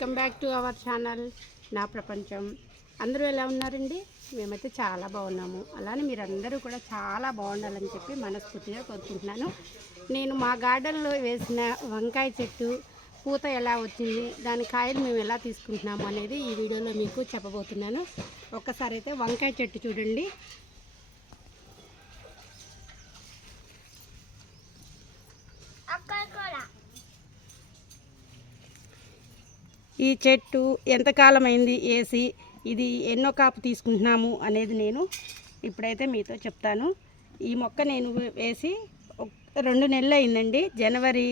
Welcome back to our channel నా ప్రపంచం. అందరూ ఎలా ఉన్నారండి? మేమైతే చాలా బాగున్నాము. అలానే మీరందరూ కూడా చాలా బాగుండాలని చెప్పి మనస్ఫూర్తిగా కోరుకుంటున్నాను. నేను మా గార్డెన్లో వేసిన వంకాయ చెట్టు పూత ఎలా వచ్చింది, దాని కాయలు మేము ఎలా తీసుకుంటున్నాము అనేది ఈ వీడియోలో మీకు చెప్పబోతున్నాను. ఒక్కసారి అయితే వంకాయ చెట్టు చూడండి. ఈ చెట్టు ఎంతకాలం అయింది వేసి, ఇది ఎన్నో కాపు తీసుకుంటున్నాము అనేది నేను ఇప్పుడైతే మీతో చెప్తాను. ఈ మొక్క నేను వేసి 2 నెలలు అయిందండి. జనవరి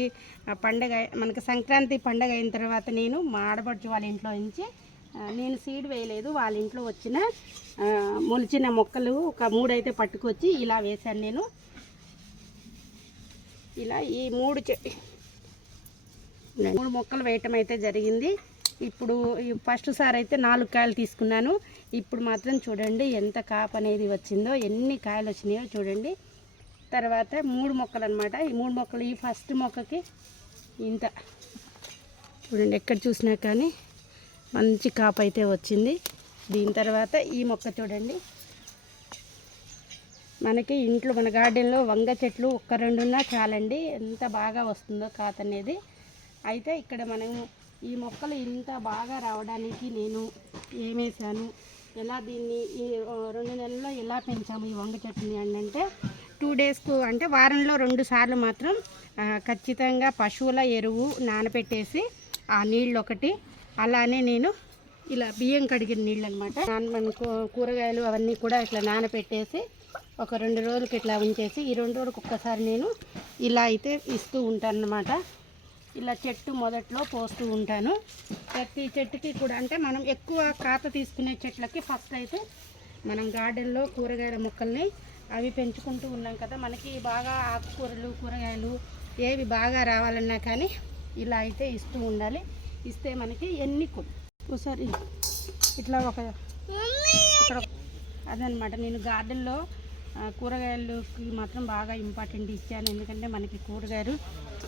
పండగ, మనకు సంక్రాంతి పండగ అయిన తర్వాత నేను మా ఆడపడుచు వాళ్ళ ఇంట్లో నుంచి నేను సీడ్ వేయలేదు, వాళ్ళ ఇంట్లో వచ్చిన మొలిచిన మొక్కలు ఒక 3 అయితే పట్టుకొచ్చి ఇలా వేశాను. నేను ఇలా ఈ 3 మొక్కలు వేయటం అయితే జరిగింది. ఇప్పుడు ఫస్ట్ సారి అయితే 4 కాయలు తీసుకున్నాను. ఇప్పుడు మాత్రం చూడండి ఎంత కాపు అనేది వచ్చిందో, ఎన్ని కాయలు వచ్చినాయో చూడండి. తర్వాత 3 మొక్కలు అనమాట. ఈ 3 మొక్కలు, ఈ ఫస్ట్ మొక్కకి ఇంత చూడండి, ఎక్కడ చూసినా కానీ మంచి కాపు అయితే వచ్చింది. దీని తర్వాత ఈ మొక్క చూడండి, మనకి ఇంట్లో మన గార్డెన్లో వంగ చెట్లు 1-2 ఉన్నా చాలండి, ఎంత బాగా వస్తుందో కాత అనేది. అయితే ఇక్కడ మనము ఈ మొక్కలు ఇంత బాగా రావడానికి నేను ఏమేసాను, ఎలా దీన్ని ఈ 2 నెలల్లో ఎలా పెంచాము ఈ వంగ చెట్టుని అంటే 2 డేస్కు అంటే వారంలో 2 సార్లు మాత్రం ఖచ్చితంగా పశువుల ఎరువు నానబెట్టేసి ఆ నీళ్ళు ఒకటి, అలానే నేను ఇలా బియ్యం కడిగిన నీళ్ళు అనమాట, మన కూరగాయలు అవన్నీ కూడా ఇట్లా నానబెట్టేసి ఒక 2 రోజులకి ఇట్లా ఉంచేసి ఈ 2 రోజులకు ఒక్కసారి నేను ఇలా అయితే ఇస్తూ ఉంటాను అన్నమాట. ఇలా చెట్టు మొదట్లో పోస్తూ ఉంటాను. ప్రతి చెట్టుకి కూడా అంటే మనం ఎక్కువ కాత తీసుకునే చెట్లకి ఫస్ట్ అయితే మనం గార్డెన్లో కూరగాయల మొక్కల్ని అవి పెంచుకుంటూ ఉన్నాం కదా, మనకి బాగా ఆకుకూరలు కూరగాయలు ఏవి బాగా రావాలన్నా కానీ ఇలా అయితే ఇస్తూ ఉండాలి. ఇస్తే మనకి ఎన్ని ఒకసారి ఇట్లా ఇక్కడ అదనమాట. నేను గార్డెన్లో కూరగాయలకి మాత్రం బాగా ఇంపార్టెంట్ ఇచ్చాను. ఎందుకంటే మనకి కూరగాయలు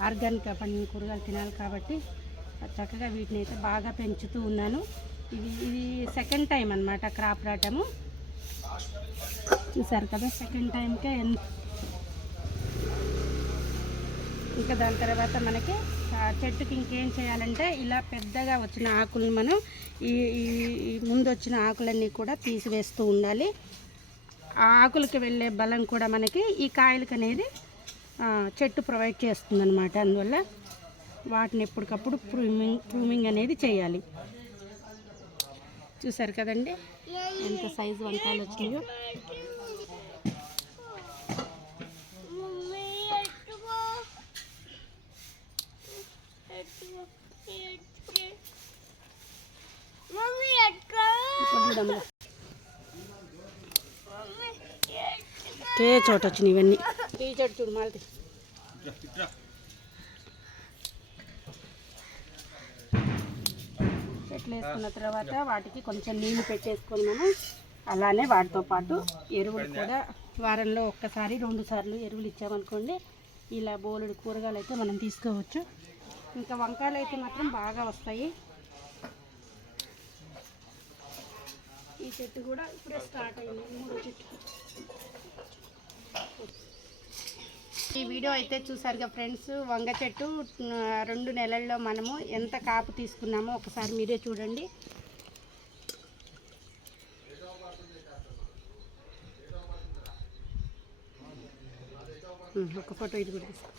ఆర్గానిక్గా పండిన కూరగాయలు తినాలి కాబట్టి చక్కగా వీటిని అయితే బాగా పెంచుతూ ఉన్నాను. ఇది సెకండ్ టైం అనమాట క్రాప్ రావటము. చూసారు కదా, సెకండ్ టైంకే. ఇంకా దాని తర్వాత మనకి చెట్టుకి ఇంకేం చేయాలంటే ఇలా పెద్దగా వచ్చిన ఆకులను మనం ఈ ముందు వచ్చిన ఆకులన్నీ కూడా తీసివేస్తూ ఉండాలి. ఆ ఆకులకి వెళ్ళే బలం కూడా మనకి ఈ కాయలకి అనేది చెట్టు ప్రొవైడ్ చేస్తుంది అనమాట. అందువల్ల వాటిని ఎప్పటికప్పుడు ప్రూమింగ్ అనేది చేయాలి. చూసారు కదండి ఎంత సైజు వంకాయలు వచ్చినాయో. ఒకే చోట వచ్చినాయి ఇవన్నీ. ఈ చెట్టు చూడు మాలతి. చెట్లు వేసుకున్న తర్వాత వాటికి కొంచెం నీళ్ళు పెట్టేసుకొని మనం అలానే వాటితో పాటు ఎరువులు కూడా వారంలో 1-2 సార్లు ఎరువులు ఇచ్చామనుకోండి, ఇలా బోలెడు కూరగాయలు అయితే మనం తీసుకోవచ్చు. ఇంకా వంకాయలు అయితే మాత్రం బాగా వస్తాయి. ఈ చెట్టు కూడా ఇప్పుడే స్టార్ట్ అయింది, 3వ చెట్టు. ఈ వీడియో అయితే చూసారుగా ఫ్రెండ్స్, వంగ చెట్టు 2 నెలల్లో మనము ఎంత కాపు తీసుకున్నామో ఒకసారి మీరే చూడండి. ఒక ఫోటో ఇది కూడా తీసుకో.